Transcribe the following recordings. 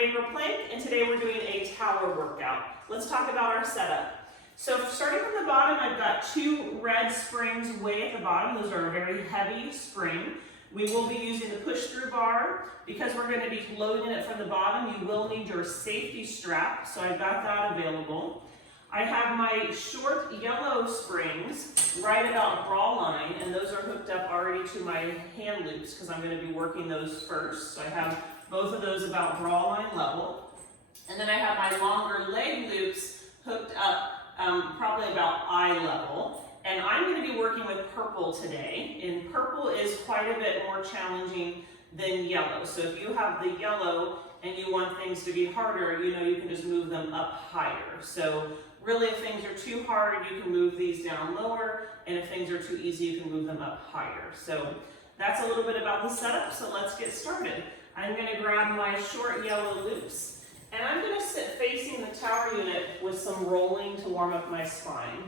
April Plank, and today we're doing a tower workout. Let's talk about our setup. So starting from the bottom, I've got 2 red springs way at the bottom. Those are a very heavy spring. We will be using the push-through bar. Because we're going to be loading it from the bottom, you will need your safety strap, so I've got that available. I have my short yellow springs right about bra line, and those are hooked up already to my hand loops because I'm going to be working those first. So I have both of those about bra line level. And then I have my longer leg loops hooked up probably about eye level. And I'm going to be working with purple today. And purple is quite a bit more challenging than yellow. So if you have the yellow and you want things to be harder, you know you can just move them up higher. So really, if things are too hard, you can move these down lower, and if things are too easy, you can move them up higher. So that's a little bit about the setup, so let's get started. I'm going to grab my short yellow loops, and I'm going to sit facing the tower unit with some rolling to warm up my spine.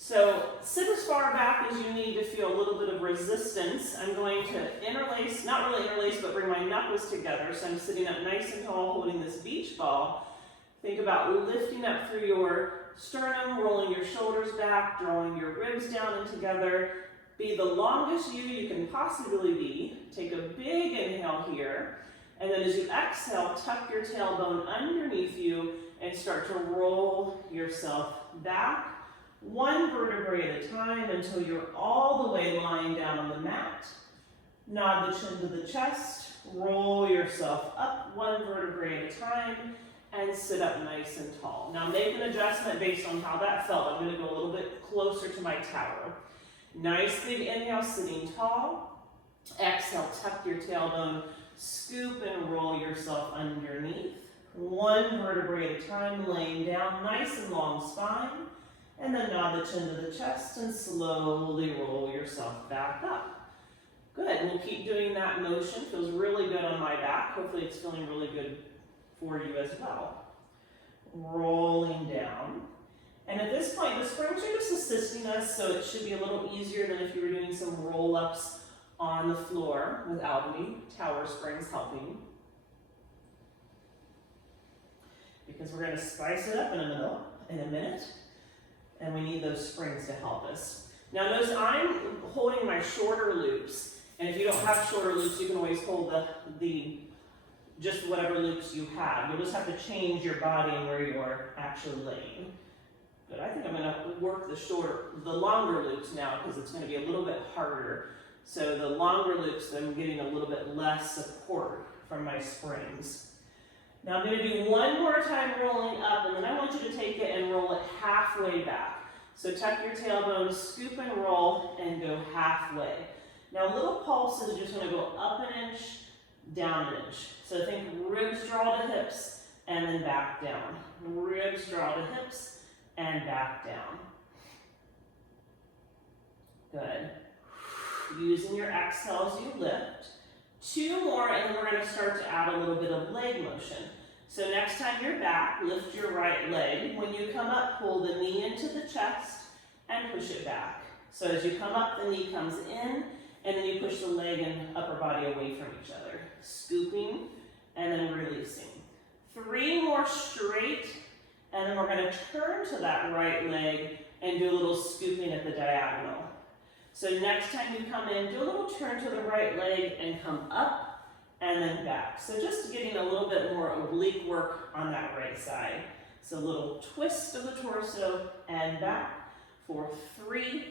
So sit as far back as you need to feel a little bit of resistance. I'm going to interlace, not really interlace, but bring my knuckles together. So I'm sitting up nice and tall holding this beach ball. Think about lifting up through your sternum, rolling your shoulders back, drawing your ribs down and together. Be the longest you can possibly be. Take a big inhale here. And then as you exhale, tuck your tailbone underneath you and start to roll yourself back, 1 vertebrae at a time until you're all the way lying down on the mat. Nod the chin to the chest, roll yourself up 1 vertebrae at a time, and sit up nice and tall. Now make an adjustment based on how that felt. I'm going to go a little bit closer to my tower. Nice big inhale, sitting tall. Exhale, tuck your tailbone, scoop and roll yourself underneath. 1 vertebrae at a time, laying down, nice and long spine. And then nod the chin to the chest and slowly roll yourself back up. Good, we'll keep doing that motion. Feels really good on my back. Hopefully it's feeling really good for you as well. Rolling down. And at this point, the springs are just assisting us, so it should be a little easier than if you were doing some roll-ups on the floor without any tower springs helping. Because we're going to spice it up in a minute, and we need those springs to help us. Now notice I'm holding my shorter loops, and if you don't have shorter loops, you can always hold just whatever loops you have. You'll just have to change your body and where you're actually laying. But I think I'm going to work the longer loops now because it's going to be a little bit harder. So the longer loops, I'm getting a little bit less support from my springs. Now I'm going to do 1 more time rolling up, and then I want you to take it and roll it halfway back. So tuck your tailbone, scoop and roll, and go halfway. Now little pulses are just going to go up an inch, down an inch. So think ribs draw to hips and then back down. Ribs draw to hips and back down. Good. Using your exhales, you lift. 2 more, and then we're going to start to add a little bit of leg motion. So next time you're back, lift your right leg. When you come up, pull the knee into the chest and push it back. So as you come up, the knee comes in, and then you push the leg and upper body away from each other. Scooping, and then releasing. 3 more straight, and then we're going to turn to that right leg and do a little scooping at the diagonal. So next time you come in, do a little turn to the right leg and come up and then back. So just getting a little bit more oblique work on that right side. So a little twist of the torso and back for 3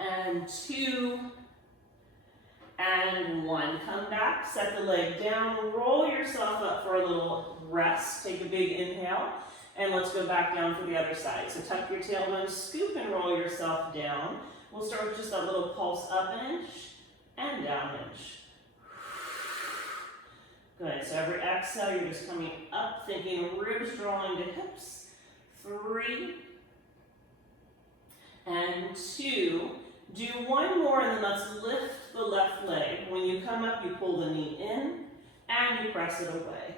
and 2 and 1. Come back, set the leg down, roll yourself up for a little rest. Take a big inhale, and let's go back down for the other side. So tuck your tailbone, scoop and roll yourself down. We'll start with just a little pulse up an inch and down an inch. Good, so every exhale, you're just coming up, thinking ribs drawing to hips. 3 and 2. Do 1 more, and then let's lift the left leg. When you come up, you pull the knee in, and you press it away.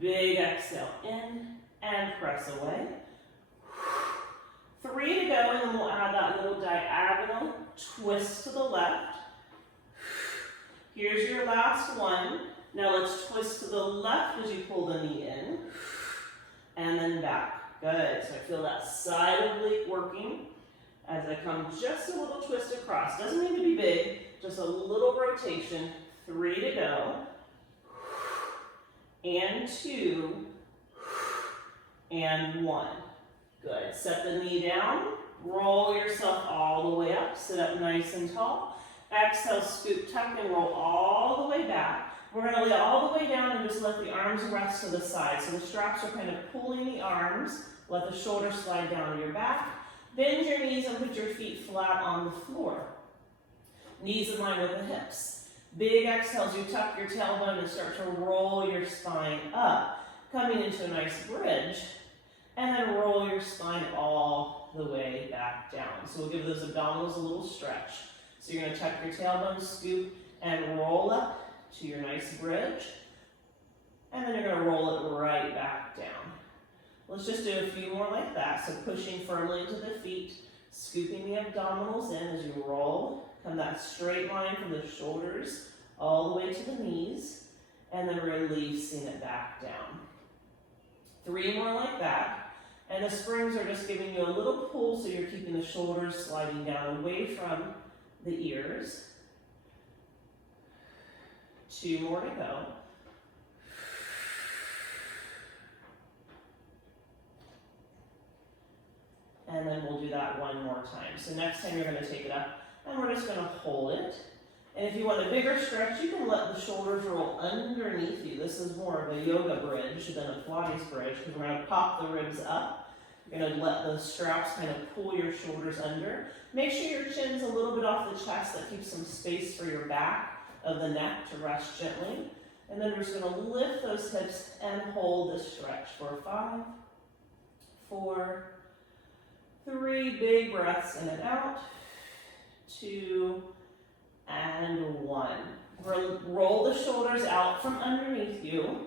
Big exhale, in, and press away. 3 to go, and then we'll add that little diagonal twist to the left. Here's your last one. Now let's twist to the left as you pull the knee in, and then back. Good, so I feel that side oblique working as I come just a little twist across. Doesn't need to be big, just a little rotation. 3 to go, and 2, and 1. Good, set the knee down, roll yourself all the way up, sit up nice and tall. Exhale, scoop, tuck, and roll all the way back. We're gonna lay all the way down and just let the arms rest to the side. So the straps are kind of pulling the arms, let the shoulders slide down your back. Bend your knees and put your feet flat on the floor. Knees in line with the hips. Big exhales, you tuck your tailbone and start to roll your spine up, coming into a nice bridge, and then roll your spine all the way back down. So we'll give those abdominals a little stretch. So you're gonna tuck your tailbone, scoop, and roll up to your nice bridge, and then you're gonna roll it right back down. Let's just do a few more like that. So pushing firmly into the feet, scooping the abdominals in as you roll. Come that straight line from the shoulders all the way to the knees, and then releasing it back down. 3 more like that. And the springs are just giving you a little pull, so you're keeping the shoulders sliding down away from the ears. 2 more to go. And then we'll do that 1 more time. So next time you're going to take it up, and we're just going to hold it. And if you want a bigger stretch, you can let the shoulders roll underneath you. This is more of a yoga bridge than a Pilates bridge, because we're going to pop the ribs up. You're going to let the straps kind of pull your shoulders under. Make sure your chin's a little bit off the chest. That keeps some space for your back of the neck to rest gently. And then we're just going to lift those hips and hold the stretch for 5, 4, 3, big breaths in and out, 2, and 1. Roll the shoulders out from underneath you.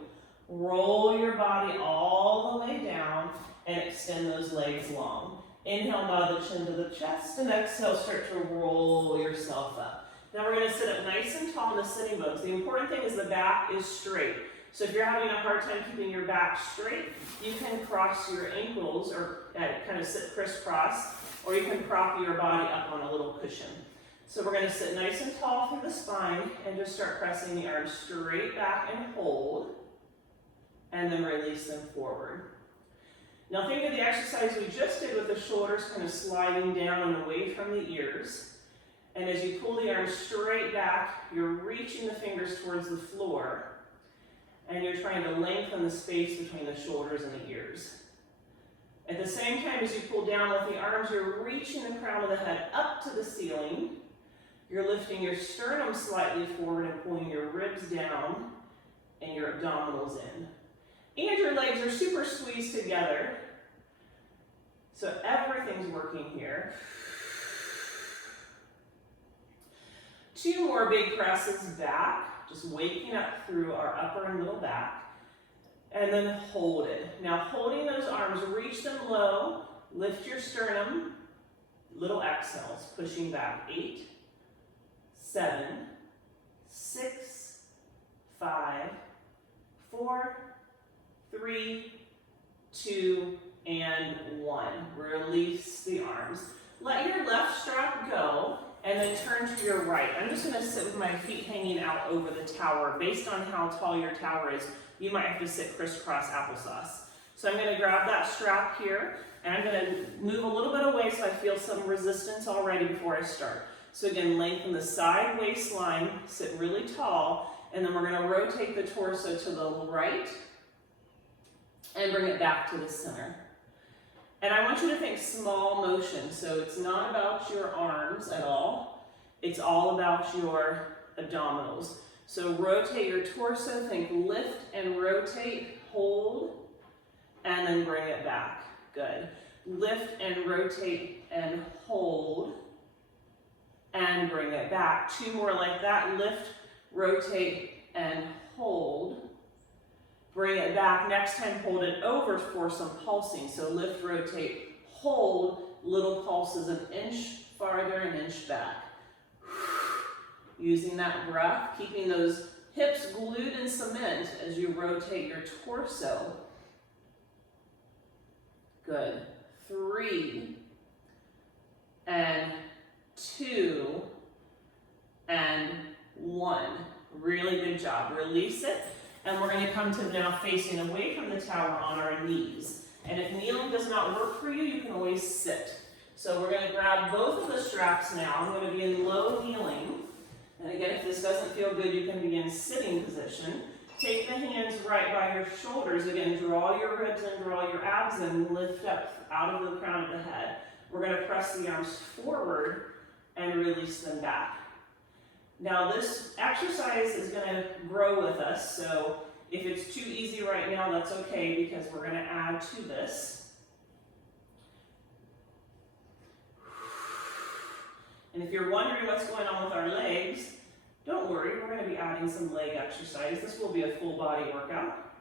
Roll your body all the way down and extend those legs long. Inhale, nod the chin to the chest, and exhale, start to roll yourself up. Now we're going to sit up nice and tall in the sitting bones. The important thing is the back is straight. So if you're having a hard time keeping your back straight, you can cross your ankles or kind of sit crisscross, or you can prop your body up on a little cushion. So we're going to sit nice and tall through the spine and just start pressing the arms straight back and hold, and then release them forward. Now think of the exercise we just did with the shoulders kind of sliding down and away from the ears. And as you pull the arms straight back, you're reaching the fingers towards the floor, and you're trying to lengthen the space between the shoulders and the ears. At the same time as you pull down with the arms, you're reaching the crown of the head up to the ceiling. You're lifting your sternum slightly forward and pulling your ribs down and your abdominals in. And your legs are super squeezed together. So everything's working here. 2 more big presses back, just waking up through our upper and middle back. And then hold it. Now holding those arms, reach them low, lift your sternum, little exhales, pushing back. 8, 7, 6, 5, 4, 3, 2, and 1. Release the arms. Let your left strap go, and then turn to your right. I'm just going to sit with my feet hanging out over the tower. Based on how tall your tower is, you might have to sit crisscross applesauce. So I'm going to grab that strap here, and I'm going to move a little bit away so I feel some resistance already before I start. So again, lengthen the side waistline, sit really tall, and then we're going to rotate the torso to the right and bring it back to the center. And I want you to think small motion, so it's not about your arms at all. It's all about your abdominals. So rotate your torso, think lift and rotate, hold, and then bring it back. Good. Lift and rotate and hold, and bring it back. 2 more like that. Lift, rotate, and hold. Bring it back. Next time, hold it over for some pulsing. So lift, rotate, hold, little pulses an inch farther, an inch back. Using that breath, keeping those Hips glued in cement as you rotate your torso. Good. 3 and 2 and 1. Really good job. Release it, and we're going to come to now facing away from the tower on our knees. And if kneeling does not work for you, you can always sit. So we're going to grab both of the straps now. I'm going to be in low kneeling. And again, if this doesn't feel good, you can be in sitting position. Take the hands right by your shoulders. Again, draw your ribs and draw your abs and lift up out of the crown of the head. We're going to press the arms forward and release them back. Now this exercise is going to grow with us, so if it's too easy right now, that's okay, because we're going to add to this. And if you're wondering what's going on with our legs, don't worry, we're going to be adding some leg exercise. This will be a full body workout.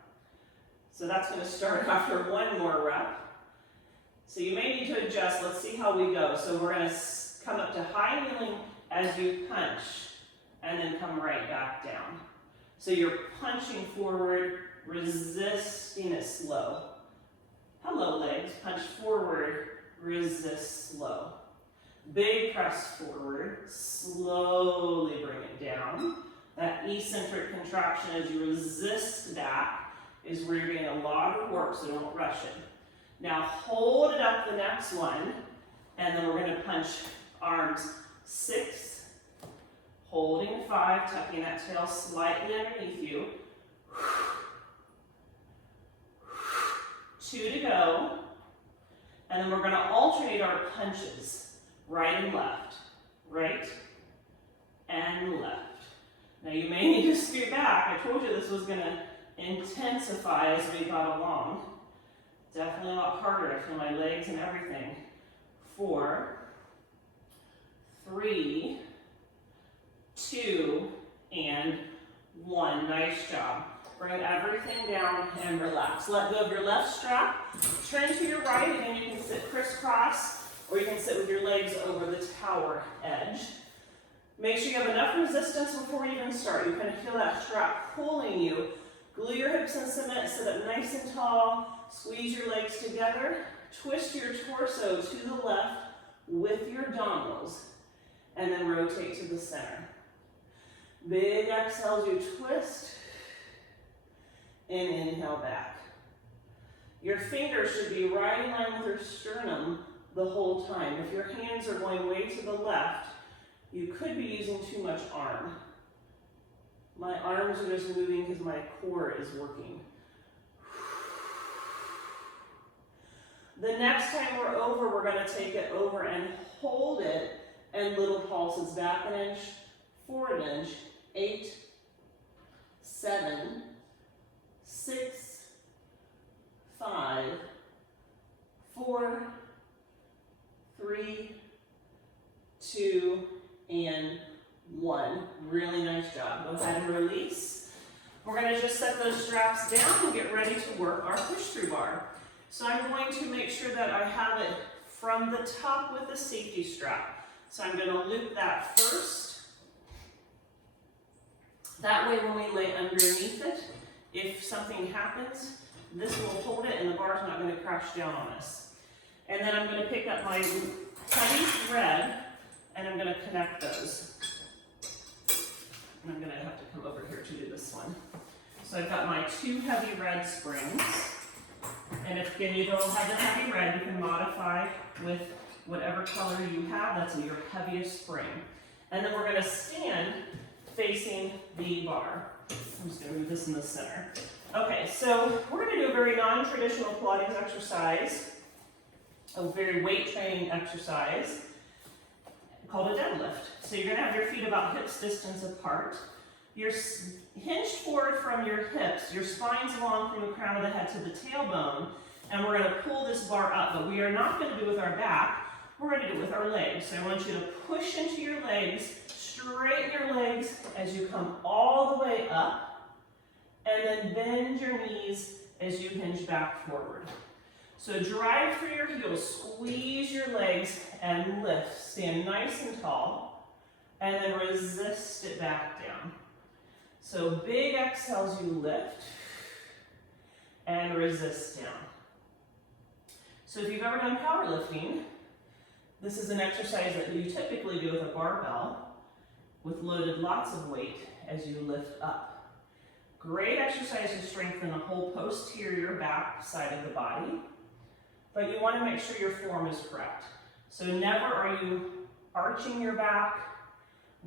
So that's going to start after one more rep. So you may need to adjust. Let's see how we go. So we're going to come up to high kneeling as you punch, and then come right back down. So you're punching forward, resisting it slow. Hello legs, punch forward, resist slow. Big press forward, slowly bring it down. That eccentric contraction as you resist back is where you're getting a lot of work, so don't rush it. Now hold it up the next one, and then we're going to punch arms 6, holding 5, tucking that tail slightly underneath you. 2 to go, and then we're going to alternate our punches. Right and left, right and left. Now you may need to scoot back. I told you this was going to intensify as we got along. Definitely a lot harder. I feel my legs and everything. 4, 3, 2, and 1. Nice job. Bring everything down and relax. Let go of your left strap. Turn to your right. Again, you can sit crisscross, or you can sit with your legs over the tower edge. Make sure you have enough resistance before you even start. You kind of feel that strap pulling you. Glue your hips in cement, sit up nice and tall. Squeeze your legs together. Twist your torso to the left with your abdominals, and then rotate to the center. Big exhale as you twist, and inhale back. Your fingers should be right in line with your sternum the whole time. If your hands are going way to the left, you could be using too much arm. My arms are just moving because my core is working. The next time we're over, we're going to take it over and hold it, and little pulses back an inch, forward an inch, 8, 7, 6, 5, 4, 3, 2, and 1. Really nice job. Go ahead and release. We're going to just set those straps down and get ready to work our push-through bar. So I'm going to make sure that I have it from the top with the safety strap. So I'm going to loop that first. That way when we lay underneath it, if something happens, this will hold it and the bar's not going to crash down on us. And then I'm going to pick up my heavy thread and I'm going to connect those. And I'm going to have to come over here to do this one. So I've got my 2 heavy red springs. And if again you don't have the heavy red, you can modify with whatever color you have. That's your heaviest spring. And then we're going to stand facing the bar. I'm just going to move this in the center. Okay, so we're going to do a very non-traditional Pilates exercise, a very weight training exercise called a deadlift. So you're going to have your feet about hips distance apart. You're hinged forward from your hips, your spine's along from the crown of the head to the tailbone, and we're going to pull this bar up, but we are not going to do it with our back, we're going to do it with our legs. So I want you to push into your legs, straighten your legs as you come all the way up, and then bend your knees as you hinge back forward. So drive through your heels, squeeze your legs, and lift. Stand nice and tall, and then resist it back down. So big exhales, you lift and resist down. So if you've ever done powerlifting, this is an exercise that you typically do with a barbell with loaded lots of weight as you lift up. Great exercise to strengthen the whole posterior back side of the body, but you want to make sure your form is correct. So never are you arching your back,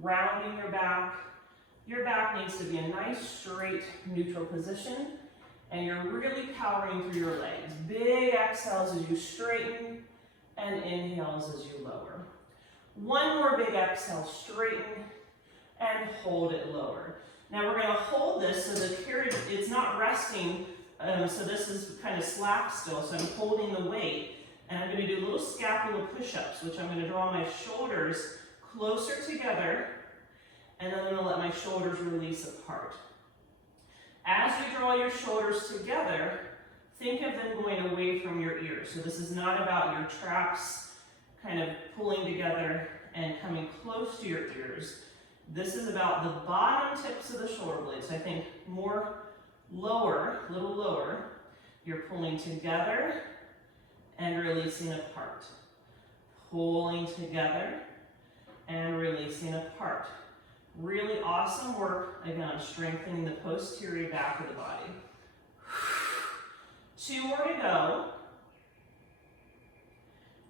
rounding your back. Your back needs to be a nice, straight, neutral position, and you're really powering through your legs. Big exhales as you straighten, and inhales as you lower. One more big exhale, straighten, and hold it lower. Now we're going to hold this so the period, it's not resting, so this is kind of slack still, so I'm holding the weight, and I'm going to do little Scapula Push-Ups, which I'm going to draw my shoulders closer together, and then I'm going to let my shoulders release apart. As you draw your shoulders together, think of them going away from your ears. So this is not about your traps kind of pulling together and coming close to your ears. This is about the bottom tips of the shoulder blades. So I think more lower, a little lower. You're pulling together and releasing apart. Pulling together and releasing apart. Really awesome work, again, on strengthening the posterior back of the body. 2 more to go.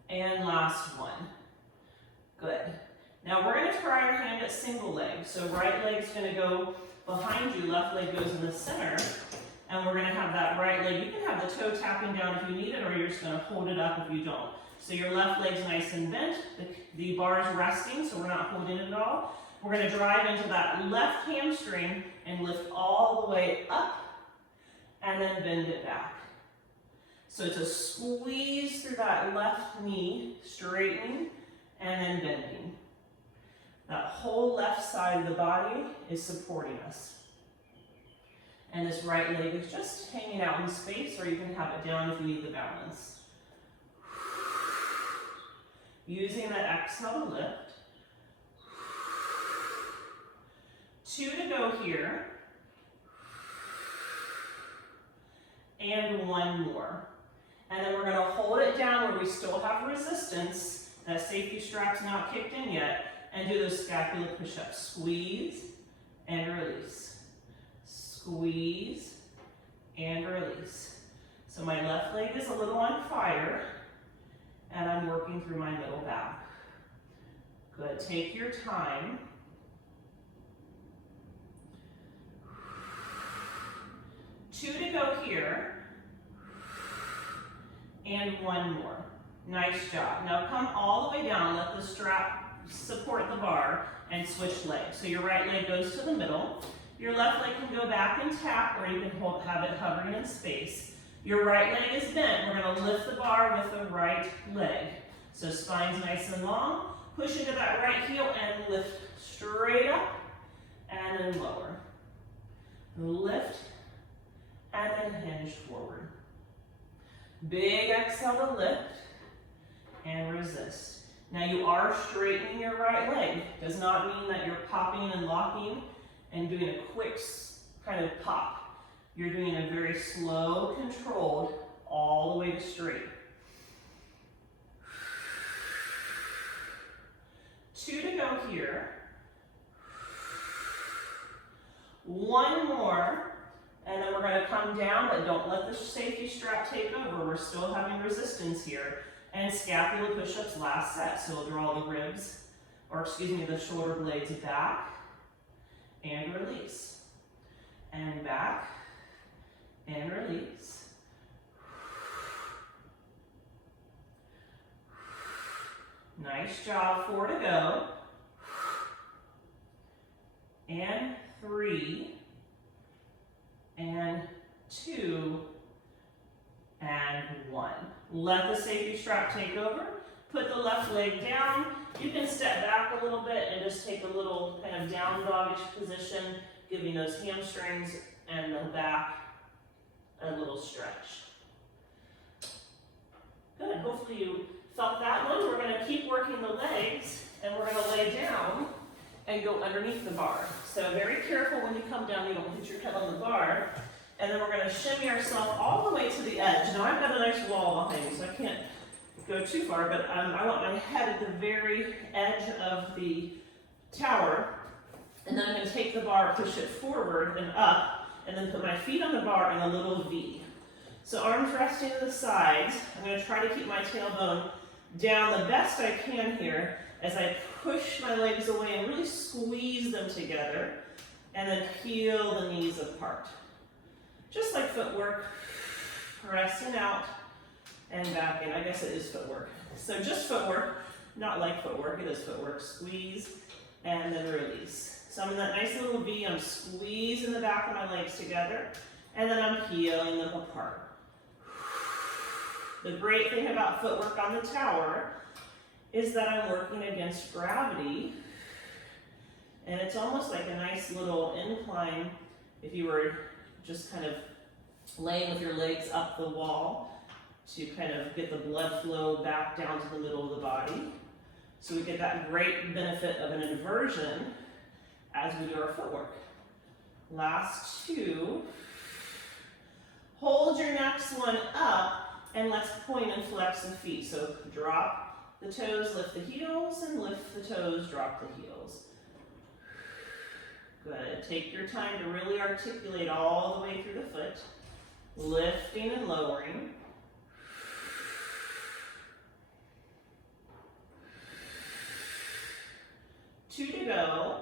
And last one. Good. Now we're going to try our hand at single leg. So right leg's going to go behind you, left leg goes in the center. And we're going to have that right leg. You can have the toe tapping down if you need it, or you're just going to hold it up if you don't. So your left leg's nice and bent. The bar's resting, so we're not holding it at all. We're going to drive into that left hamstring and lift all the way up and then bend it back. So it's a squeeze through that left knee, straightening and then bending. That whole left side of the body is supporting us. And this right leg is just hanging out in space, or you can have it down if you need the balance. Using that exhale to lift. 2 to go here. And 1 more. And then we're going to hold it down where we still have resistance. That safety strap's not kicked in yet. And do those Scapula Push-Ups. Squeeze and release. Squeeze and release. So my left leg is a little on fire. And I'm working through my middle back. Good. Take your time. 2 to go here. And 1 more. Nice job. Now come all the way down. Let the strap support the bar and switch legs. So your right leg goes to the middle. Your left leg can go back and tap, or you can have it hovering in space. Your right leg is bent. We're going to lift the bar with the right leg. So spine's nice and long. Push into that right heel and lift straight up and then lower. Lift and then hinge forward. Big exhale to lift and resist. Now you are straightening your right leg. Does not mean that you're popping and locking and doing a quick kind of pop. You're doing a very slow, controlled, all the way to straight. 2 to go here. 1 more. And then we're going to come down, but don't let the safety strap take over. We're still having resistance here. And Scapula Push-Ups last set. So we'll draw the ribs, or excuse me, the shoulder blades back and release. And back and release. Nice job. 4 to go. And 3. And 2, and 1. Let the safety strap take over. Put the left leg down. You can step back a little bit and just take a little kind of down doggish position, giving those hamstrings and the back a little stretch. Good. Hopefully you felt that one. We're going to keep working the legs, and we're going to lay down and go underneath the bar. So very careful when you come down, you don't hit your head on the bar. And then we're gonna shimmy ourselves all the way to the edge. Now I've got a nice wall behind me, so I can't go too far, but I want my head at the very edge of the tower. And then I'm gonna take the bar, push it forward and up, and then put my feet on the bar in a little V. So arms resting to the sides. I'm gonna try to keep my tailbone down the best I can here as I push my legs away and really squeeze them together, and then peel the knees apart. Just like footwork, pressing out and back in. I guess it is footwork. So just footwork, not like footwork, it is footwork. Squeeze and then release. So I'm in that nice little V, I'm squeezing the back of my legs together, and then I'm peeling them apart. The great thing about footwork on the tower is that I'm working against gravity, and it's almost like a nice little incline if you were just kind of laying with your legs up the wall to kind of get the blood flow back down to the middle of the body. So we get that great benefit of an inversion as we do our footwork. Last two. Hold your next one up, and let's point and flex the feet. So drop the toes, lift the heels, and lift the toes, drop the heels. Good. Take your time to really articulate all the way through the foot, lifting and lowering. Two to go.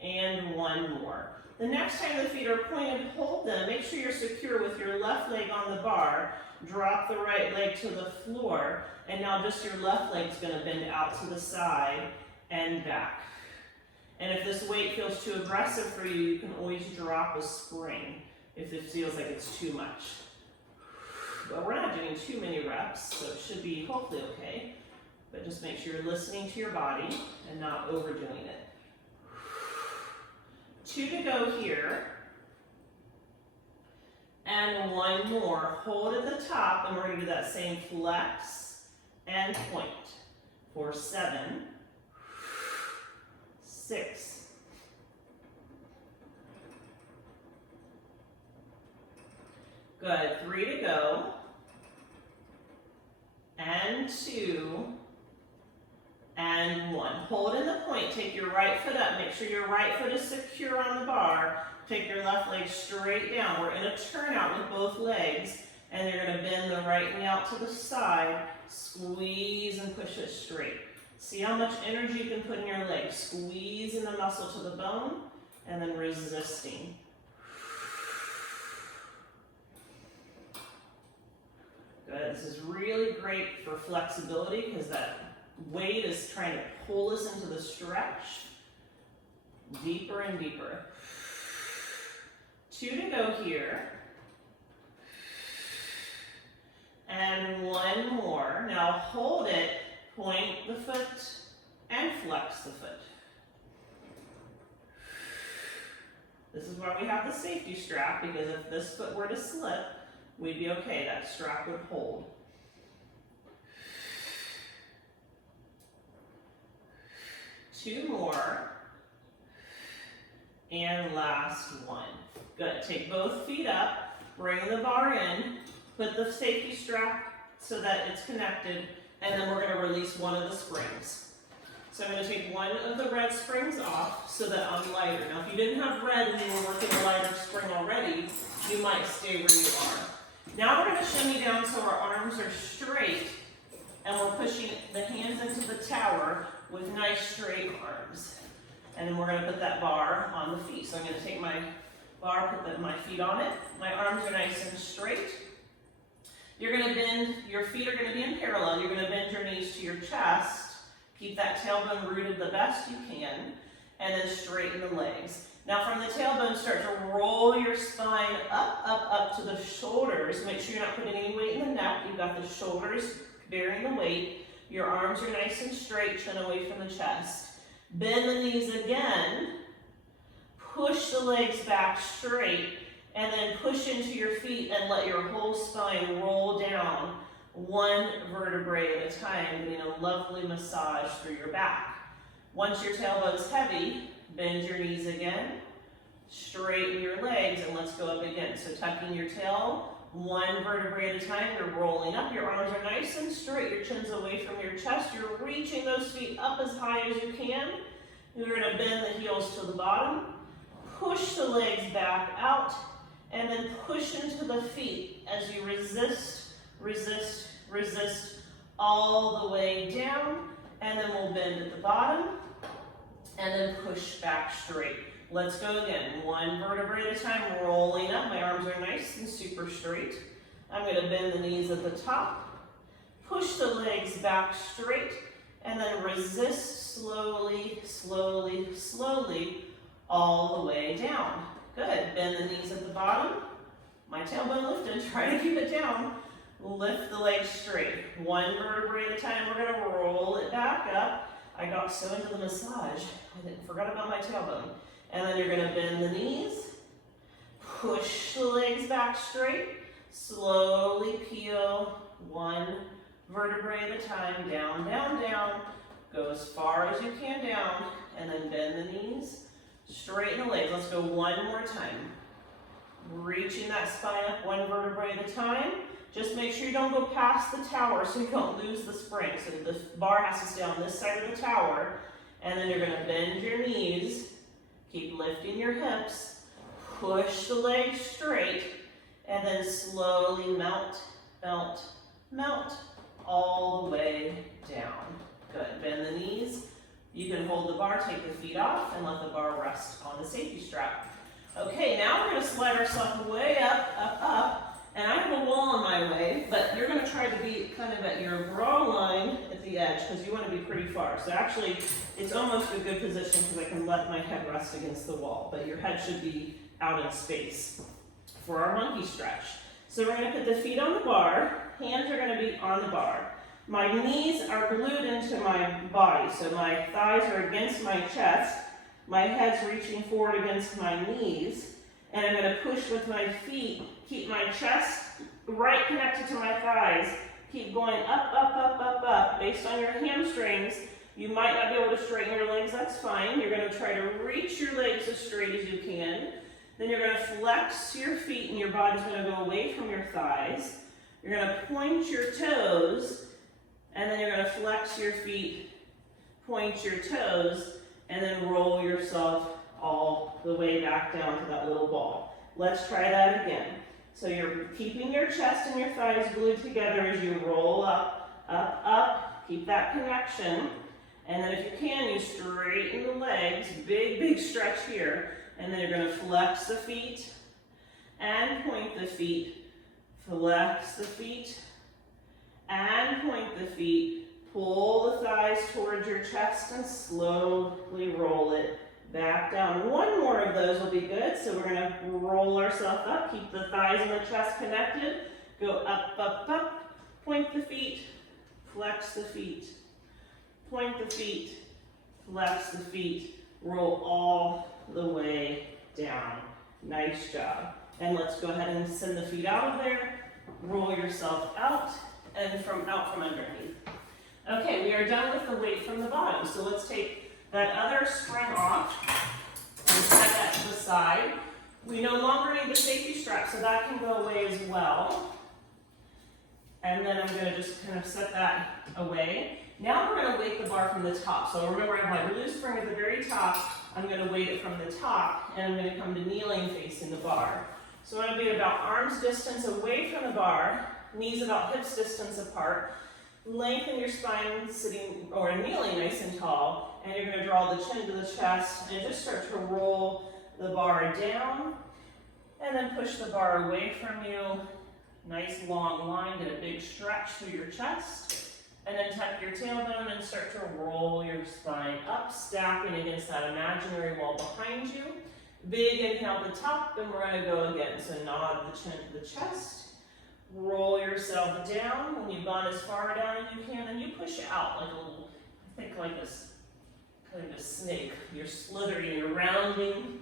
And one more. The next time the feet are pointed, hold them. Make sure you're secure with your left leg on the bar. Drop the right leg to the floor. And now just your left leg's going to bend out to the side and back. And if this weight feels too aggressive for you, you can always drop a spring if it feels like it's too much. But we're not doing too many reps, so it should be hopefully okay. But just make sure you're listening to your body and not overdoing it. Two to go here. And one more. Hold at the top, and we're going to do that same flex and point for 7, 6, good, 3 to go, and 2, and 1. Hold in the point, take your right foot up, make sure your right foot is secure on the bar, take your left leg straight down. We're in a turnout with both legs, and you're going to bend the right knee out to the side, squeeze and push it straight. See how much energy you can put in your leg, squeezing the muscle to the bone, and then resisting. Good, this is really great for flexibility because that weight is trying to pull us into the stretch, deeper and deeper. 2 to go here. And 1 more. Now hold it, point the foot, and flex the foot. This is why we have the safety strap, because if this foot were to slip, we'd be okay. That strap would hold. Two more. And last one. Good. Take both feet up, bring the bar in, put the safety strap so that it's connected, and then we're going to release one of the springs. So I'm going to take one of the red springs off so that I'm lighter. Now if you didn't have red and you were working a lighter spring already, you might stay where you are. Now we're going to shimmy down so our arms are straight, and we're pushing the hands into the tower with nice straight arms. And then we're going to put that bar on the feet. So I'm going to take my bar, put my feet on it. My arms are nice and straight. You're going to bend, your feet are going to be in parallel. You're going to bend your knees to your chest. Keep that tailbone rooted the best you can. And then straighten the legs. Now from the tailbone, start to roll your spine up, up, up to the shoulders. Make sure you're not putting any weight in the neck. You've got the shoulders bearing the weight. Your arms are nice and straight, chin away from the chest. Bend the knees again. Push the legs back straight. And then push into your feet and let your whole spine roll down one vertebrae at a time, getting a lovely massage through your back. Once your tailbone's heavy, bend your knees again, straighten your legs, and let's go up again. So tucking your tail, one vertebrae at a time, you're rolling up, your arms are nice and straight, your chin's away from your chest, you're reaching those feet up as high as you can. You're gonna bend the heels to the bottom, push the legs back out, and then push into the feet as you resist, resist, resist all the way down, and then we'll bend at the bottom, and then push back straight. Let's go again, one vertebrae at a time, rolling up. My arms are nice and super straight. I'm gonna bend the knees at the top, push the legs back straight, and then resist slowly, slowly, slowly, all the way down. Good, bend the knees at the bottom. My tailbone lifted, try to keep it down. Lift the legs straight. One vertebrae at a time, we're gonna roll it back up. I got so into the massage, I forgot about my tailbone. And then you're gonna bend the knees, push the legs back straight, slowly peel one vertebrae at a time, down, down, down. Go as far as you can down, and then bend the knees, straighten the legs. Let's go one more time. Reaching that spine up one vertebrae at a time. Just make sure you don't go past the tower so you don't lose the spring. So the bar has to stay on this side of the tower, and then you're gonna bend your knees, keep lifting your hips, push the legs straight, and then slowly melt, melt, melt all the way down. Good, bend the knees. You can hold the bar, take the feet off, and let the bar rest on the safety strap. Okay, now we're gonna slide ourselves way up, up, up, and I have a wall in my way, but you're gonna try to be kind of at your bra line at the edge, because you wanna be pretty far. So actually, it's almost a good position because I can let my head rest against the wall, but your head should be out in space for our monkey stretch. So we're gonna put the feet on the bar, hands are gonna be on the bar. My knees are glued into my body, so my thighs are against my chest, my head's reaching forward against my knees, and I'm gonna push with my feet, keep my chest right connected to my thighs, keep going up, up, up, up, up. Based on your hamstrings, you might not be able to straighten your legs, that's fine. You're gonna try to reach your legs as straight as you can. Then you're gonna flex your feet and your body's gonna go away from your thighs. You're gonna point your toes, and then you're gonna flex your feet, point your toes, and then roll yourself all the way back down to that little ball. Let's try that again. So you're keeping your chest and your thighs glued together as you roll up, up, up. Keep that connection. And then if you can, you straighten the legs. Big, big stretch here. And then you're gonna flex the feet and point the feet. Flex the feet and point the feet. Pull the thighs towards your chest and slowly roll it back down. One more of those will be good. So we're gonna roll ourselves up, keep the thighs and the chest connected. Go up, up, up, point the feet, flex the feet, point the feet, flex the feet, roll all the way down. Nice job. And let's go ahead and send the feet out of there, roll yourself out, and out from underneath. Okay, we are done with the weight from the bottom. So let's take that other spring off and set that to the side. We no longer need the safety strap, so that can go away as well. And then I'm gonna just kind of set that away. Now we're gonna weight the bar from the top. So remember, I have my blue spring at the very top. I'm gonna weight it from the top, and I'm gonna come to kneeling facing the bar. So I'm gonna be about arm's distance away from the bar, knees about hips distance apart. Lengthen your spine sitting or kneeling nice and tall, and you're going to draw the chin to the chest and just start to roll the bar down, and then push the bar away from you. Nice long line, get a big stretch through your chest, and then tuck your tailbone and start to roll your spine up, stacking against that imaginary wall behind you. Big inhale at the top, and we're going to go again. So nod the chin to the chest. Roll yourself down. When you've gone as far down as you can, and you push out like a little, think like this, kind of a snake. You're slithering, you're rounding.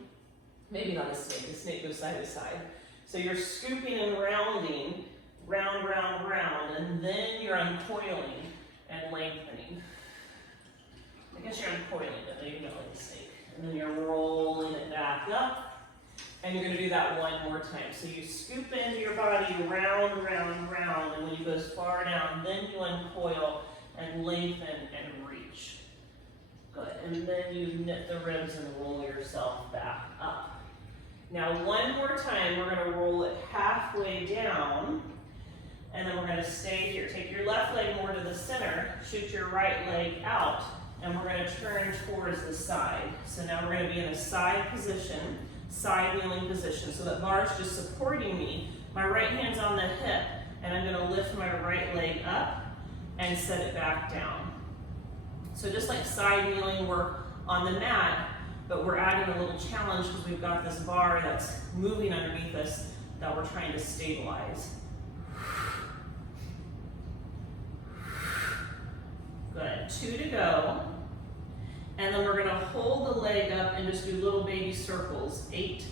Maybe not a snake goes side to side. So you're scooping and rounding round, round, round, and then you're uncoiling and lengthening. I guess you're uncoiling it, maybe not like a snake. And then you're rolling it back up, and you're gonna do that one more time. So you scoop into your body, round, round, round, and when you go as far down, then you uncoil and lengthen and reach. Good, and then you knit the ribs and roll yourself back up. Now one more time, we're gonna roll it halfway down, and then we're gonna stay here. Take your left leg more to the center, shoot your right leg out, and we're gonna turn towards the side. So now we're gonna be in a side position, side kneeling position. So that bar's just supporting me. My right hand's on the hip, and I'm gonna lift my right leg up and set it back down. So just like side kneeling work on the mat, but we're adding a little challenge because we've got this bar that's moving underneath us that we're trying to stabilize. Good, 2 to go. And then we're gonna hold the leg up and just do little baby circles. 8,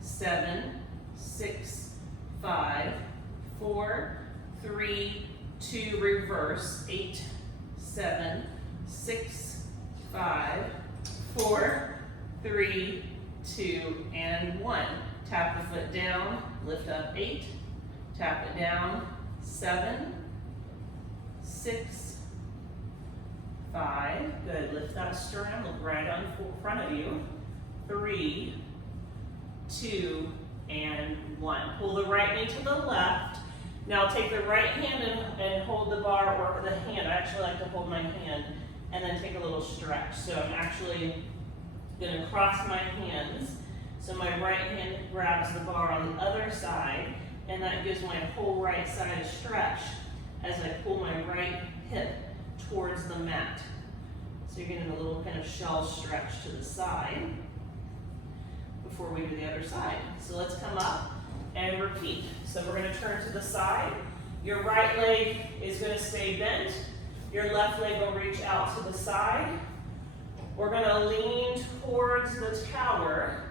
7, 6, 5, 4, 3, 2, reverse. 8, 7, 6, 5, 4, 3, 2, and 1. Tap the foot down, lift up 8, tap it down, 7, 6, 5, good, lift that sternum, look right on front of you, 3, 2, and 1. Pull the right knee to the left. Now take the right hand and hold the bar, or the hand, I actually like to hold my hand, and then take a little stretch. So I'm actually gonna cross my hands, so my right hand grabs the bar on the other side, and that gives my whole right side a stretch as I pull my right hip towards the mat. So you're getting a little kind of shell stretch to the side before we do the other side. So let's come up and repeat. So we're gonna turn to the side. Your right leg is gonna stay bent. Your left leg will reach out to the side. We're gonna lean towards the tower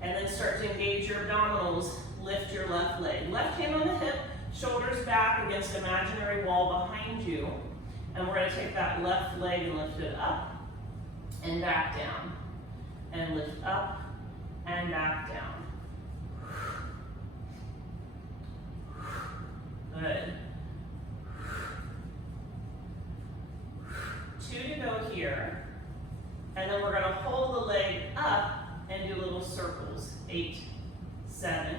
and then start to engage your abdominals. Lift your left leg. Left hand on the hip, shoulders back against an imaginary wall behind you. And we're gonna take that left leg and lift it up and back down. And lift up and back down. Good. 2 to go here. And then we're gonna hold the leg up and do little circles. 8, 7,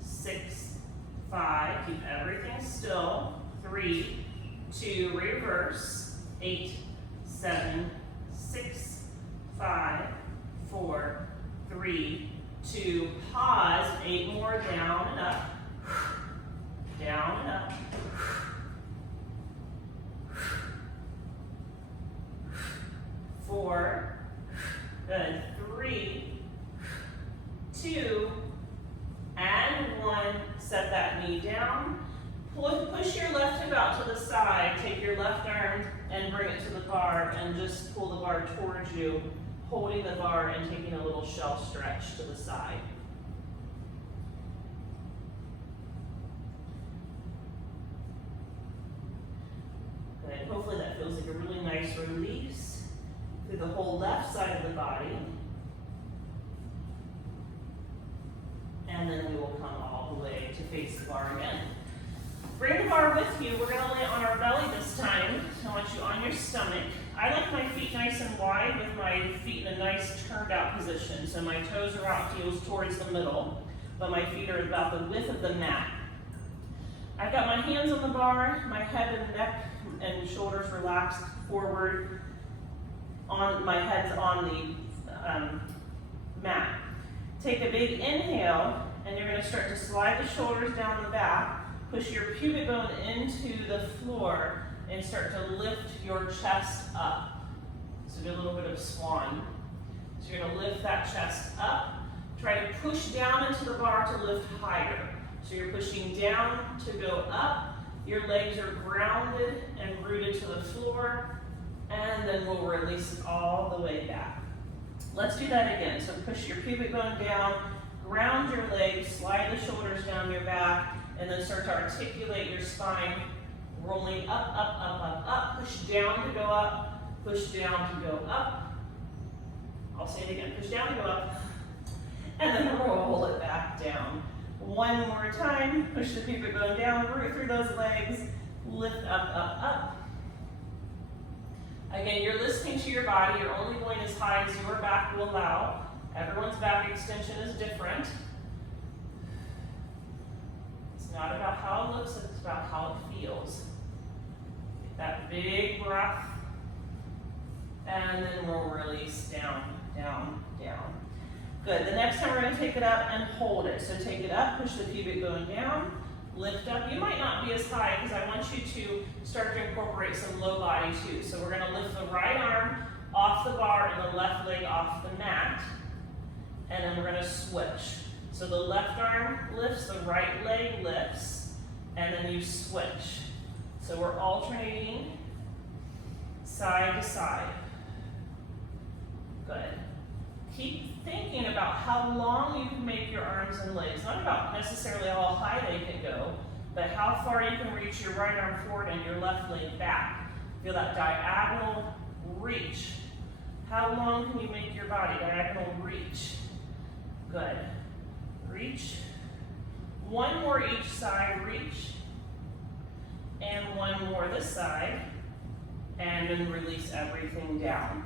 6, 5, keep everything still. 3, 2, reverse. 8, 7, 6, 5, 4, 3, 2, pause. 8 more, down and up. Down and up. 4, good. 3, 2, and 1. Set that knee down. Push your left hip out to the side. Take your left arm and bring it to the bar and just pull the bar towards you, holding the bar and taking a little shell stretch to the side. Good. Hopefully that feels like a really nice release through the whole left side of the body. And then we will come all the way to face the bar again. Bring the bar with you. We're gonna lay on our belly this time. I want you on your stomach. I like my feet nice and wide with my feet in a nice turned out position. So my toes are out, heels towards the middle, but my feet are about the width of the mat. I've got my hands on the bar, my head and neck and shoulders relaxed forward. My head's on the mat. Take a big inhale, and you're gonna start to slide the shoulders down the back. Push your pubic bone into the floor and start to lift your chest up. So do a little bit of swan. So you're gonna lift that chest up. Try to push down into the bar to lift higher. So you're pushing down to go up. Your legs are grounded and rooted to the floor. And then we'll release it all the way back. Let's do that again. So push your pubic bone down, ground your legs, slide the shoulders down your back, and then start to articulate your spine, rolling up, up, up, up, up, push down to go up, push down to go up. I'll say it again, push down to go up, and then roll it back down. One more time, push the pubic bone down, root through those legs, lift up, up, up. Again, you're listening to your body, you're only going as high as your back will allow. Everyone's back extension is different. It's not about how it looks, it's about how it feels. Get that big breath, and then we'll release down, down, down. Good, the next time we're gonna take it up and hold it. So take it up, push the pubic bone down, lift up. You might not be as high because I want you to start to incorporate some low body too. So we're gonna lift the right arm off the bar and the left leg off the mat. And then we're gonna switch. So the left arm lifts, the right leg lifts, and then you switch. So we're alternating side to side. Good. Keep thinking about how long you can make your arms and legs. Not about necessarily how high they can go, but how far you can reach your right arm forward and your left leg back. Feel that diagonal reach. How long can you make your body diagonal reach? Good. Reach. One more each side, reach. And one more this side. And then release everything down.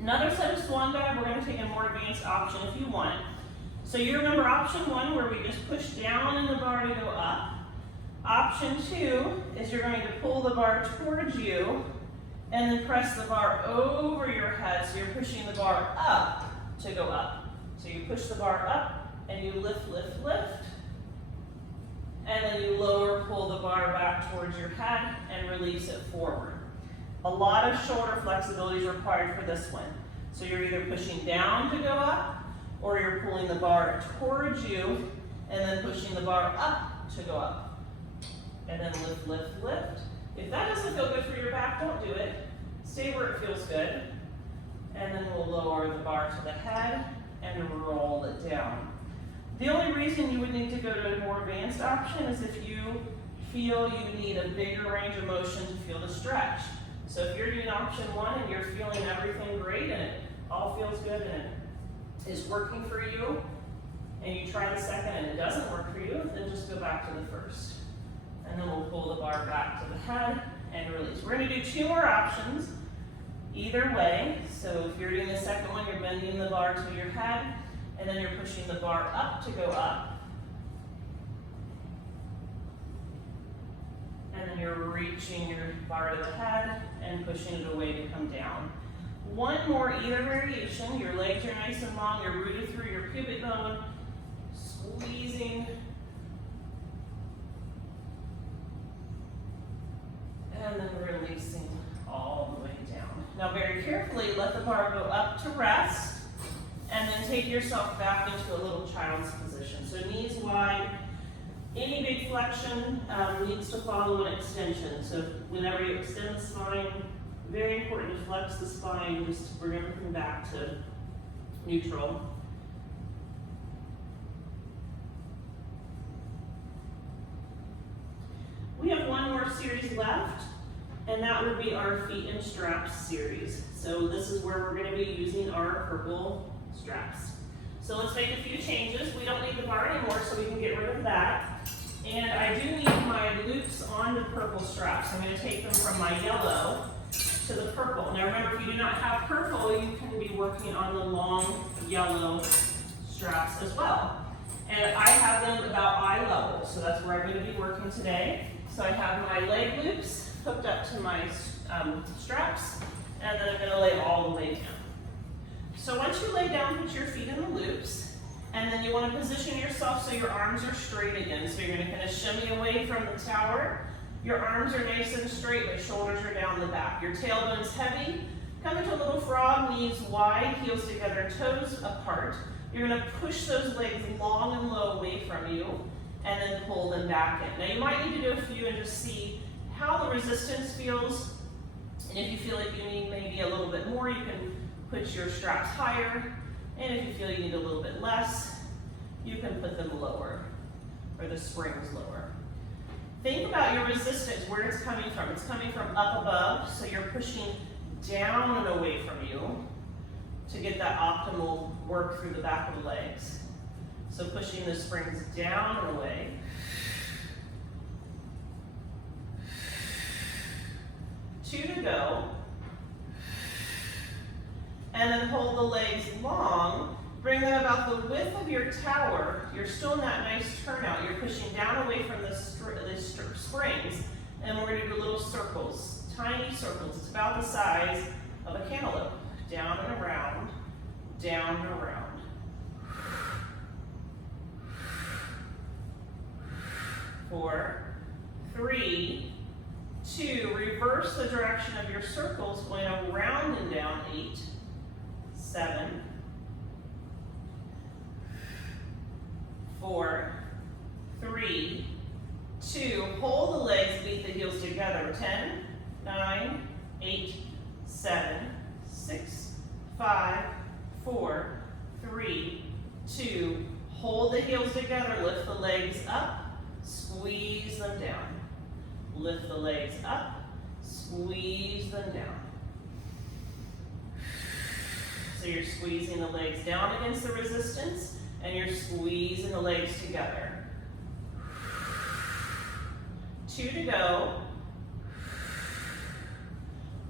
Another set of swan dive, we're going to take a more advanced option if you want. So you remember option one where we just push down in the bar to go up. Option two is you're going to pull the bar towards you and then press the bar over your head, so you're pushing the bar up to go up. So you push the bar up and you lift, lift, lift. And then you lower, pull the bar back towards your head and release it forward. A lot of shoulder flexibility is required for this one. So you're either pushing down to go up, or you're pulling the bar towards you, and then pushing the bar up to go up. And then lift, lift, lift. If that doesn't feel good for your back, don't do it. Stay where it feels good. And then we'll lower the bar to the head and roll it down. The only reason you would need to go to a more advanced option is if you feel you need a bigger range of motion to feel the stretch. So if you're doing option one and you're feeling everything great and it all feels good and it is working for you, and you try the second and it doesn't work for you, then just go back to the first. And then we'll pull the bar back to the head and release. We're going to do two more options either way. So if you're doing the second one, you're bending the bar to your head, and then you're pushing the bar up to go up. And then you're reaching your bar to the head and pushing it away to come down. One more either variation. Your legs are nice and long. You're rooted through your pubic bone. Squeezing. And then releasing all the way down. Now very carefully, let the bar go up to rest. And then take yourself back into a little child's position. So knees wide. Any big flexion needs to follow an extension. So whenever you extend the spine, very important to flex the spine just to bring everything back to neutral. We have one more series left, and that would be our feet and straps series. So this is where we're going to be using our purple straps. So let's make a few changes. We don't need the bar anymore, so we can get rid of that. And I do need my loops on the purple straps. I'm going to take them from my yellow to the purple. Now remember, if you do not have purple, you can be working on the long yellow straps as well. And I have them about eye level, so that's where I'm going to be working today. So I have my leg loops hooked up to my straps, and then I'm going to lay all the way down. So once you lay down, put your feet in the loops, and then you want to position yourself so your arms are straight again. So you're going to kind of shimmy away from the tower. Your arms are nice and straight, your shoulders are down the back. Your tailbone's heavy. Come into a little frog, knees wide, heels together, toes apart. You're going to push those legs long and low away from you, and then pull them back in. Now you might need to do a few and just see how the resistance feels. And if you feel like you need maybe a little bit more, you can put your straps higher. And if you feel you need a little bit less, you can put them lower. or the springs lower. Think about your resistance, where it's coming from. It's coming from up above, so you're pushing down and away from you to get that optimal work through the back of the legs. So pushing the springs down and away. 2 to go. And then hold the legs long. Bring them about the width of your tower. You're still in that nice turnout. You're pushing down away from the springs. And we're going to do little circles, tiny circles. It's about the size of a cantaloupe. Down and around, down and around. 4, 3, 2. Reverse the direction of your circles, going around and down. 8, 7, 4, 3, 2. Hold the legs, beat the heels together. 10, 9, 8, 7, 6, 5, 4, 3, 2. Hold the heels together, lift the legs up, squeeze them down. Lift the legs up, squeeze them down. So you're squeezing the legs down against the resistance, and you're squeezing the legs together. 2 to go.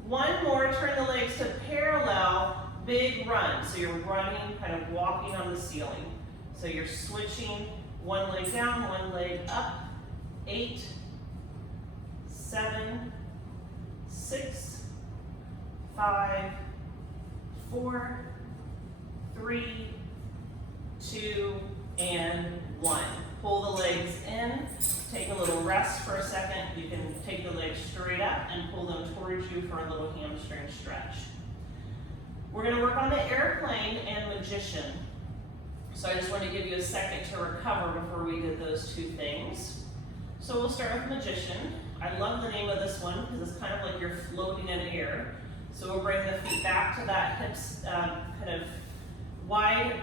1 more, turn the legs to parallel, big run. So you're running, kind of walking on the ceiling. So you're switching, 1 leg down, 1 leg up. 8, 7, 6, 5, 4, 3, 2, and 1. Pull the legs in, take a little rest for a second. You can take the legs straight up and pull them towards you for a little hamstring stretch. We're going to work on the airplane and magician. So I just want to give you a second to recover before we did those 2 things. So we'll start with magician. I love the name of this one because it's kind of like you're floating in air. So we'll bring the feet back to that hips, kind of wide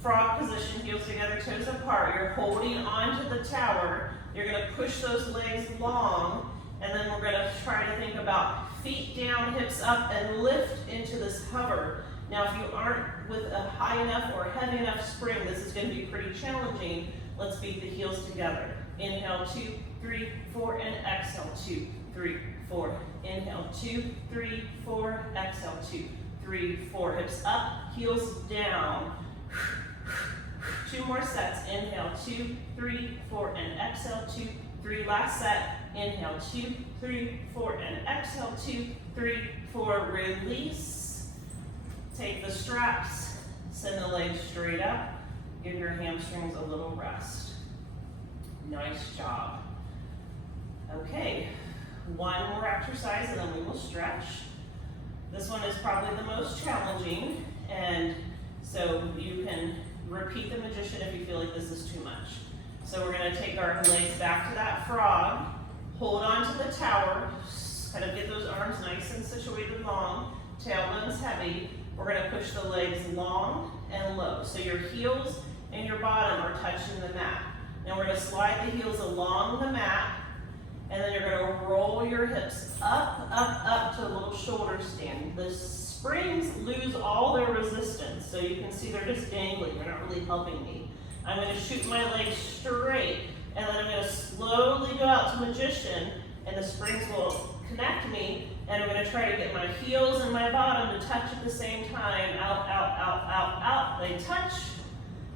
frog position, heels together, toes apart. You're holding onto the tower. You're going to push those legs long, and then we're going to try to think about feet down, hips up, and lift into this hover. Now, if you aren't with a high enough or heavy enough spring, this is going to be pretty challenging. Let's beat the heels together. Inhale, 2, 3, 4, and exhale, 2, 3, 4. Inhale, 2, 3, 4, exhale, 2, 3, 4. Hips up, heels down. 2 more sets. Inhale, 2, 3, 4, and exhale, 2, 3. Last set. Inhale, 2, 3, 4, and exhale, 2, 3, 4. Release. Take the straps, send the legs straight up. Give your hamstrings a little rest. Nice job. Okay, 1 more exercise and then we will stretch. This one is probably the most challenging, and so you can repeat the magician if you feel like this is too much. So we're going to take our legs back to that frog, hold on to the tower, kind of get those arms nice and situated long, tailbones heavy. We're going to push the legs long and low. So your heels and your bottom are touching the mat. Now we're going to slide the heels along the mat, and then you're going to roll your hips up, up, up to a little shoulder stand. The springs lose all their resistance, so you can see they're just dangling. They're not really helping me. I'm going to shoot my legs straight, and then I'm going to slowly go out to magician, and the springs will connect me, and I'm going to try to get my heels and my bottom to touch at the same time. Out, out, out, out, out. They touch,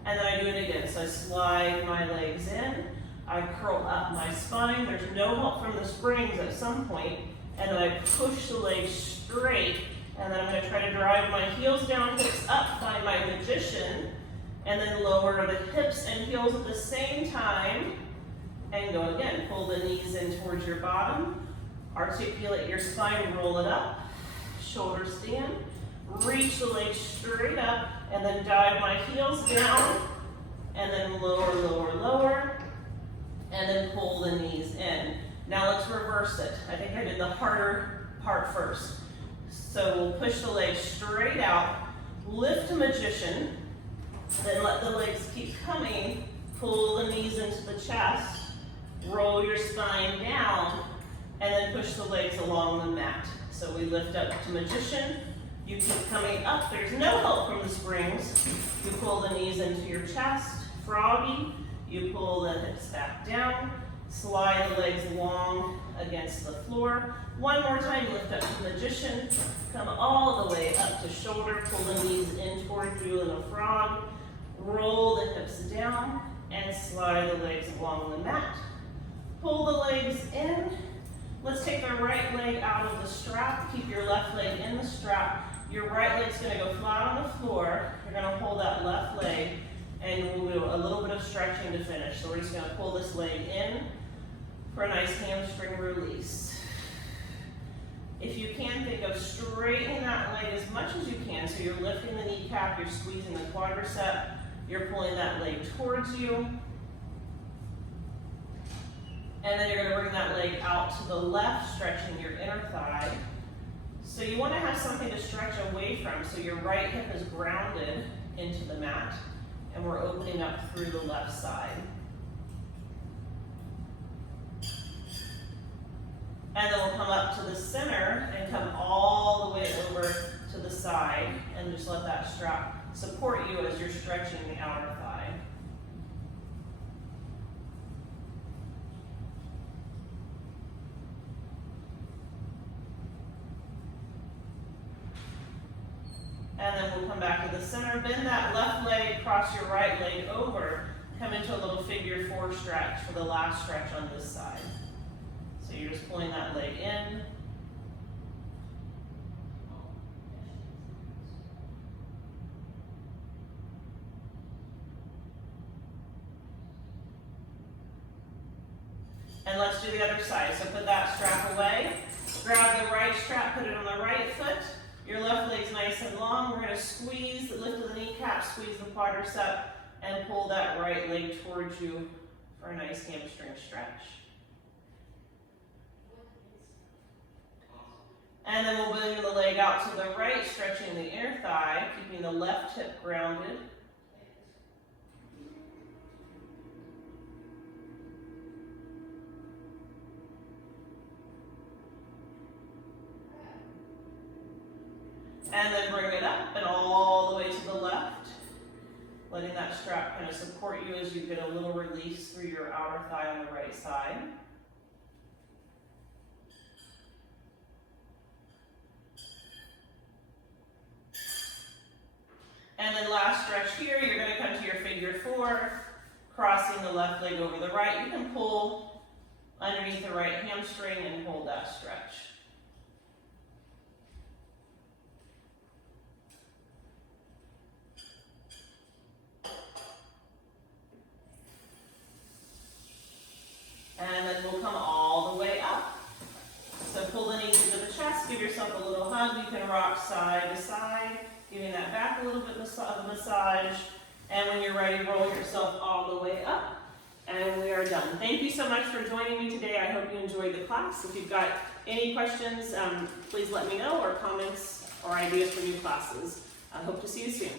and then I do it again. So I slide my legs in, I curl up my spine. There's no help from the springs at some point, and then I push the legs straight, and then I'm going to try to drive my heels down, hips up, find my magician, and then lower the hips and heels at the same time, and go again. Pull the knees in towards your bottom, articulate your spine, roll it up, shoulder stand, reach the legs straight up, and then dive my heels down, and then lower, lower, lower, and then pull the knees in. Now let's reverse it. I think I did the harder part first. So we'll push the legs straight out, lift a magician, then let the legs keep coming, pull the knees into chest, roll your spine down, and then push the legs along the mat. So we lift up to magician. You keep coming up. There's no help from the springs. You pull the knees into your chest. Froggy. You pull the hips back down. Slide the legs long against the floor. One more time, lift up to magician. Come all the way up to shoulder. Pull the knees in toward you in a frog. Roll the hips down and slide the legs along the mat. Pull the legs in. Let's take the right leg out of the strap. Keep your left leg in the strap. Your right leg's going to go flat on the floor. You're going to hold that left leg, and we'll do a little bit of stretching to finish. So we're just going to pull this leg in for a nice hamstring release. If you can, think of straightening that leg as much as you can. So you're lifting the kneecap, you're squeezing the quadricep, you're pulling that leg towards you. And then you're going to bring that leg out to the left, stretching your inner thigh. So you want to have something to stretch away from. So your right hip is grounded into the mat, and we're opening up through the left side. And then we'll come up to the center and come all the way over to the side, and just let that strap support you as you're stretching the outer thigh. And then we'll come back to the center. Bend that left leg, cross your right leg over. Come into a little figure four stretch for the last stretch on this side. So you're just pulling that leg in. And let's do the other side. So put that strap away. Grab the right strap, put it on the right foot. Your left leg's nice and long. We're going to squeeze the lift of the kneecap, squeeze the quadricep, and pull that right leg towards you for a nice hamstring stretch. And then we'll bring the leg out to the right, stretching the inner thigh, keeping the left hip grounded. And then bring it up and all the way to the left, letting that strap kind of support you as you get a little release through your outer thigh on the right side. And then last stretch here, you're going to come to your figure four, crossing the left leg over the right. You can pull underneath the right hamstring and hold that stretch. And then we'll come all the way up. So pull the knees into the chest, give yourself a little hug. You can rock side to side, giving that back a little bit of massage. And when you're ready, roll yourself all the way up. And we are done. Thank you so much for joining me today. I hope you enjoyed the class. If you've got any questions, please let me know, or comments or ideas for new classes. I hope to see you soon.